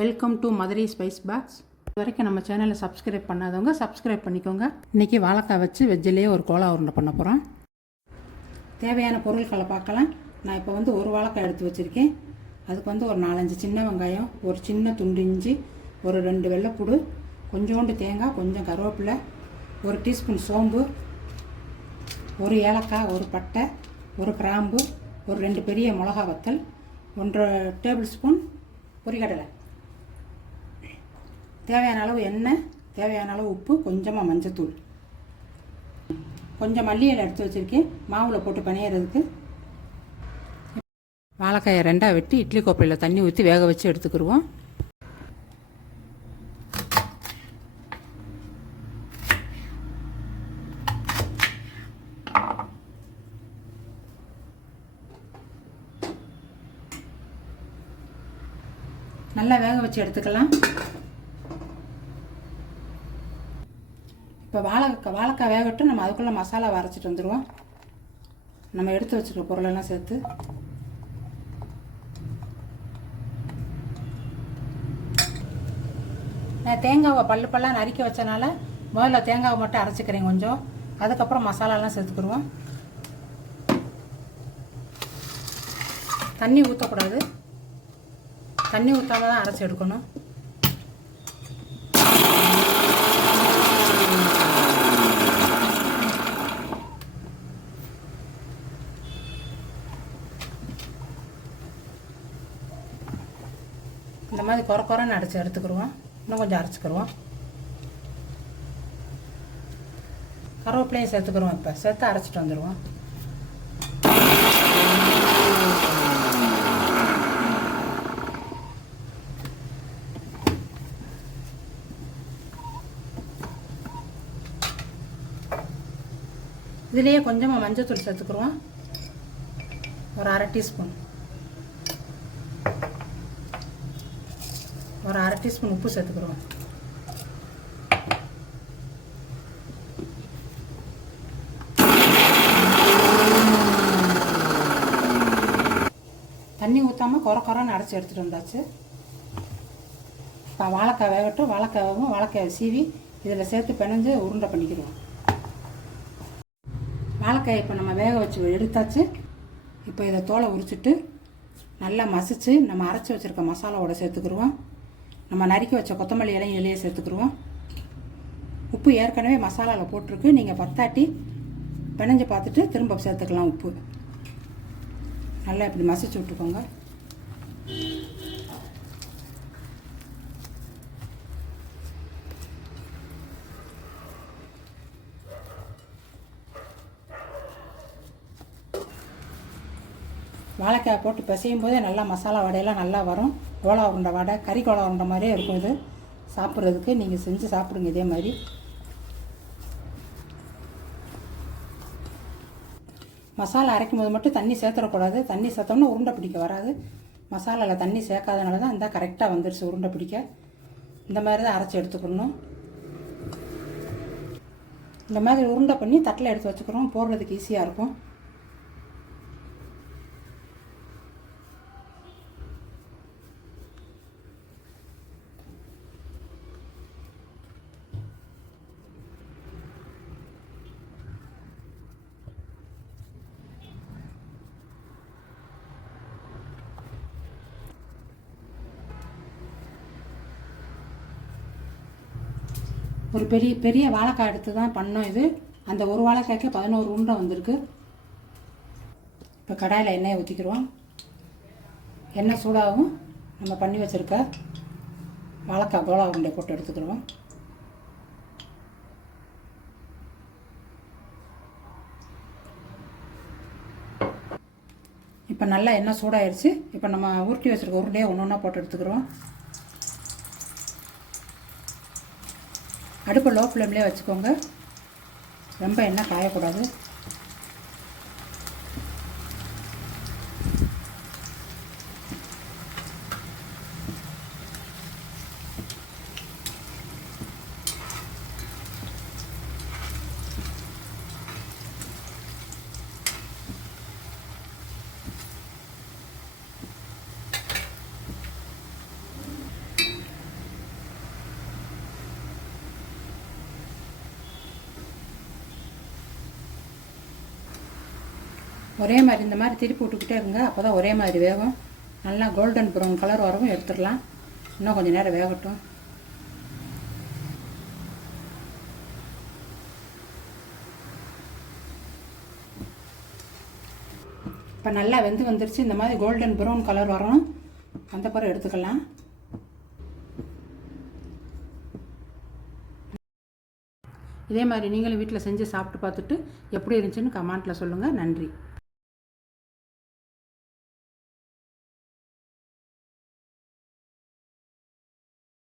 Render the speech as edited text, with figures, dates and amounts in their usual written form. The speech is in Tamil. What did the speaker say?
Welcome to Madurai spice box. இது வரைக்கும் நம்ம சேனலை சப்ஸ்கிரைப் பண்ணாதவங்க சப்ஸ்கிரைப் பண்ணிக்கோங்க. இன்றைக்கி வாழைக்காய் வச்சு வெஜ்ஜிலேயே ஒரு கோலா உருண்டை பண்ண போகிறோம். தேவையான பொருட்களை பார்க்கலாம். நான் இப்போ ஒரு வாழைக்காய் எடுத்து வச்சுருக்கேன். அதுக்கு ஒரு 4-5 சின்ன வெங்காயம், ஒரு சின்ன துண்டு இஞ்சி, ஒரு 2 வெள்ளைப்பூடு, கொஞ்சோண்டு தேங்காய், கொஞ்சம் கருவேப்பிலை, 1 டீஸ்பூன் சோம்பு, ஒரு ஏலக்காய், ஒரு பட்டை, ஒரு கிராம்பு, ஒரு 2 பெரிய மிளகா வத்தல், 1.5 டேபிள் ஸ்பூன் பொரிகடலை, தேவையான அளவு எண்ணெய், தேவையான அளவு உப்பு, கொஞ்சமாக மஞ்சத்தூள், கொஞ்சம் மல்லி இலை எடுத்து வச்சுருக்கேன் மாவில் போட்டு பிணையிறதுக்கு. வாழைக்காயை 2ஆக வெட்டி இட்லி கோப்பையில் தண்ணி ஊற்றி வேக வச்சு எடுத்துக்கிடுவோம். நல்லா வேக வச்சு எடுத்துக்கலாம். இப்போ வாழைக்காய் வேகட்டும். நம்ம அதுக்குள்ளே மசாலா அரைச்சிட்டு வந்துடுவோம். நம்ம எடுத்து வச்சுருக்க பொருளெல்லாம் சேர்த்து நான் தேங்காவை பல்லாக நறுக்கி வச்சனால முதல்ல தேங்காவை மட்டும் அரைச்சிக்கிறேன் கொஞ்சம். அதுக்கப்புறம் மசாலாலாம் சேர்த்துக்கிடுவோம். தண்ணி ஊற்றக்கூடாது. தண்ணி ஊற்றாம தான் அரைச்சி எடுக்கணும். இந்த மாதிரி குறைன்னு அரைச்சி எடுத்துக்கிடுவோம். இன்னும் கொஞ்சம் அரைச்சிக்கிடுவோம். கருவேப்பிலையும் சேர்த்துக்கிடுவோம். இப்போ சேர்த்து அரைச்சிட்டு வந்துடுவோம். இதுலேயே கொஞ்சமாக மஞ்சத்தூள் சேர்த்துக்கிடுவோம். ஒரு 1/2 டீஸ்பூன், ஒரு 1/2 டீஸ்பூன் உப்பு சேர்த்துக்கிடுவோம். தண்ணி ஊற்றாமல் குறைன்னு அரைச்சி எடுத்துகிட்டு வந்தாச்சு. இப்போ வாழைக்காய் வேகட்டும். வாழைக்காயை சீவி இதில் சேர்த்து பிணைஞ்சு உருண்டை பண்ணிக்கிடுவோம். வாழைக்காயை இப்போ நம்ம வேக வச்சு எடுத்தாச்சு. இப்போ இதை தோலை உரிச்சிட்டு நல்லா மசிச்சு நம்ம அரைச்சி வச்சுருக்க மசாலாவோட சேர்த்துக்கிடுவோம். நம்ம நறுக்கி வச்ச கொத்தமல்லி இலையும் இலையே சேர்த்துக்கிடுவோம். உப்பு ஏற்கனவே மசாலாவில் போட்டிருக்கு. நீங்கள் பத்தாட்டி பிணைஞ்சு பார்த்துட்டு திரும்ப சேர்த்துக்கலாம். உப்பு நல்லா இப்படி மசிச்சு விட்டுக்கோங்க. வாழைக்காய் போட்டு பிசையும் போதே நல்லா மசாலா வடையெல்லாம் நல்லா வரும். கோலா உருண்டை வடை, கறி கோலா உருண்டை மாதிரியே இருக்கும். இது சாப்பிட்றதுக்கு நீங்கள் செஞ்சு சாப்பிடுங்க. இதே மாதிரி மசாலா அரைக்கும் போது மட்டும் தண்ணி சேர்த்துடக்கூடாது. தண்ணி சேர்த்தோம்னா உருண்டை பிடிக்க வராது. மசாலாவில் தண்ணி சேர்க்காதனால தான் இந்த கரெக்டாக வந்துடுச்சு உருண்டை பிடிக்க. இந்த மாதிரி தான் அரைச்சி எடுத்துக்கணும். இந்த மாதிரி உருண்டை பண்ணி தட்டில் எடுத்து வச்சுக்கிறோம். போடுறதுக்கு ஈஸியாக இருக்கும். ஒரு பெரிய வாழைக்காய் எடுத்து தான் பண்ணோம். இது அந்த ஒரு வாழைக்காய்க்கு 11 உருண்டை வந்திருக்கு. இப்போ கடாயில் எண்ணெயை ஊற்றிக்கிடுவோம். எண்ணெய் சூடாகவும் நம்ம பண்ணி வச்சுருக்க வாழைக்காய் கோலா உருண்டை போட்டு எடுத்துக்கிடுவோம். இப்போ நல்லா எண்ணெய் சூடாயிருச்சு. இப்போ நம்ம உருட்டி வச்சுருக்க உருண்டையை ஒன்று போட்டு எடுத்துக்கிறோம். அடுப்பு லோ ஃப்ளேம்லேயே வச்சுக்கோங்க. ரொம்ப எண்ணெய் காயக்கூடாது. ஒரே மாதிரி இந்த மாதிரி திருப்பி விட்டுக்கிட்டே இருங்க, அப்போ தான் ஒரே மாதிரி வேகும். நல்லா கோல்டன் ப்ரௌன் கலர் வரவும் எடுத்துடலாம். இன்னும் கொஞ்சம் நேரம் வேகட்டும். இப்போ நல்லா வெந்து வந்துருச்சு. இந்த மாதிரி கோல்டன் ப்ரௌன் கலர் வரணும், அந்த பிறகு எடுத்துக்கலாம். இதே மாதிரி நீங்களும் வீட்டில் செஞ்சு சாப்பிட்டு பார்த்துட்டு எப்படி இருந்துச்சுன்னு கமெண்ட்டில் சொல்லுங்கள். நன்றி.